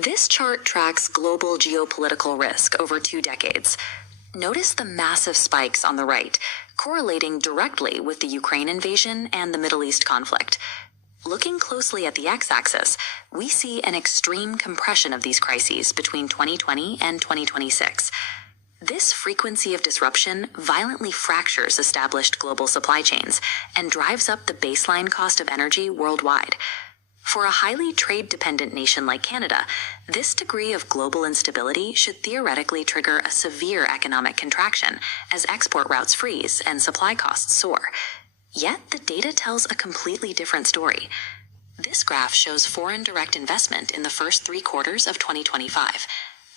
This chart tracks global geopolitical risk over 2 decades. Notice the massive spikes on the right, correlating directly with the Ukraine invasion and the Middle East conflict. Looking closely at the x-axis, we see an extreme compression of these crises between 2020 and 2026. This frequency of disruption violently fractures established global supply chains and drives up the baseline cost of energy worldwide. For a highly trade-dependent nation like Canada, this degree of global instability should theoretically trigger a severe economic contraction as export routes freeze and supply costs soar. Yet the data tells a completely different story. This graph shows foreign direct investment in the first 3 quarters of 2025.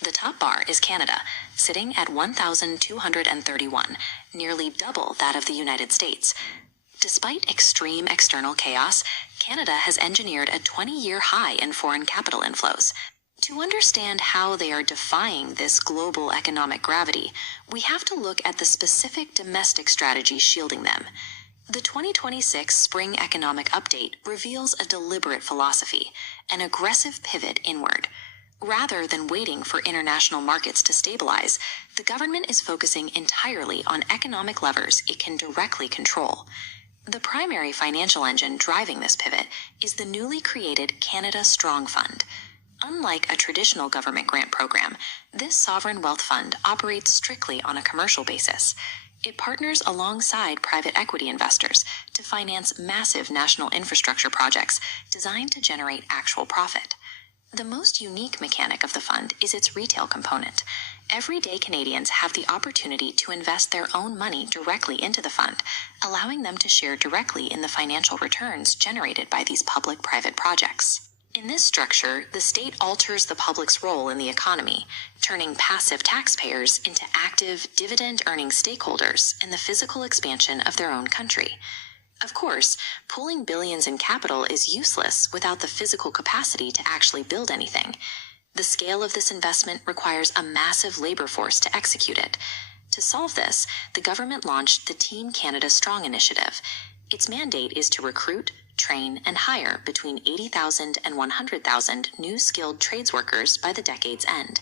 The top bar is Canada, sitting at 1,231, nearly double that of the United States. Despite extreme external chaos, Canada has engineered a 20-year high in foreign capital inflows. To understand how they are defying this global economic gravity, we have to look at the specific domestic strategies shielding them. The 2026 Spring Economic Update reveals a deliberate philosophy, an aggressive pivot inward. Rather than waiting for international markets to stabilize, the government is focusing entirely on economic levers it can directly control. The primary financial engine driving this pivot is the newly created Canada Strong Fund. Unlike a traditional government grant program, this sovereign wealth fund operates strictly on a commercial basis. It partners alongside private equity investors to finance massive national infrastructure projects designed to generate actual profit. The most unique mechanic of the fund is its retail component. Everyday Canadians have the opportunity to invest their own money directly into the fund, allowing them to share directly in the financial returns generated by these public-private projects. In this structure, the state alters the public's role in the economy, turning passive taxpayers into active, dividend-earning stakeholders in the physical expansion of their own country. Of course, pooling billions in capital is useless without the physical capacity to actually build anything. The scale of this investment requires a massive labor force to execute it. To solve this, the government launched the Team Canada Strong initiative. Its mandate is to recruit, train, and hire between 80,000 and 100,000 new skilled trades workers by the decade's end.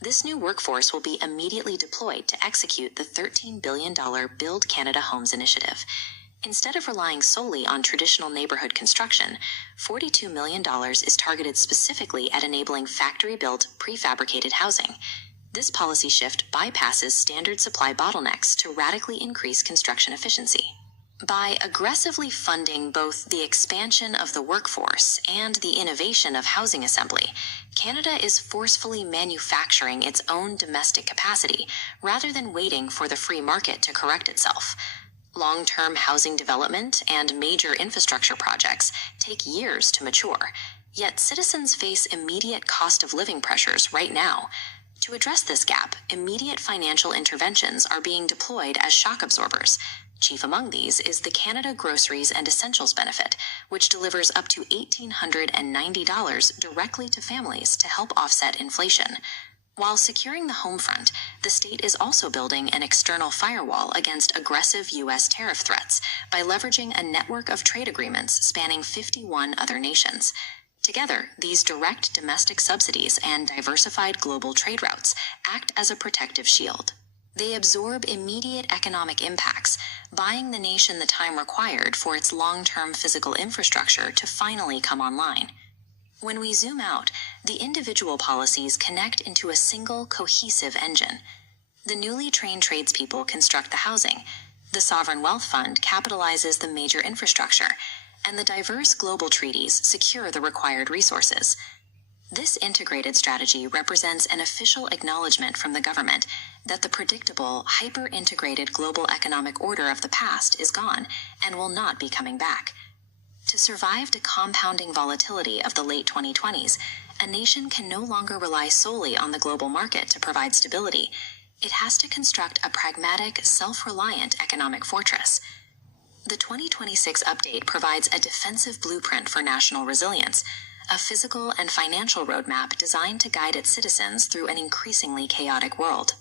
This new workforce will be immediately deployed to execute the $13 billion Build Canada Homes initiative. Instead of relying solely on traditional neighborhood construction, $42 million is targeted specifically at enabling factory-built, prefabricated housing. This policy shift bypasses standard supply bottlenecks to radically increase construction efficiency. By aggressively funding both the expansion of the workforce and the innovation of housing assembly, Canada is forcefully manufacturing its own domestic capacity rather than waiting for the free market to correct itself. Long-term housing development and major infrastructure projects take years to mature, yet citizens face immediate cost of living pressures right now. To address this gap, immediate financial interventions are being deployed as shock absorbers. Chief among these is the Canada Groceries and Essentials benefit, which delivers up to $1,890 directly to families to help offset inflation. While securing the home front, the state is also building an external firewall against aggressive U.S. tariff threats by leveraging a network of trade agreements spanning 51 other nations. Together, these direct domestic subsidies and diversified global trade routes act as a protective shield. They absorb immediate economic impacts, buying the nation the time required for its long-term physical infrastructure to finally come online. When we zoom out, the individual policies connect into a single cohesive engine. The newly trained tradespeople construct the housing, the Sovereign Wealth Fund capitalizes the major infrastructure, and the diverse global treaties secure the required resources. This integrated strategy represents an official acknowledgement from the government that the predictable, hyper-integrated global economic order of the past is gone and will not be coming back. To survive the compounding volatility of the late 2020s, a nation can no longer rely solely on the global market to provide stability. It has to construct a pragmatic, self-reliant economic fortress. The 2026 update provides a defensive blueprint for national resilience, a physical and financial roadmap designed to guide its citizens through an increasingly chaotic world.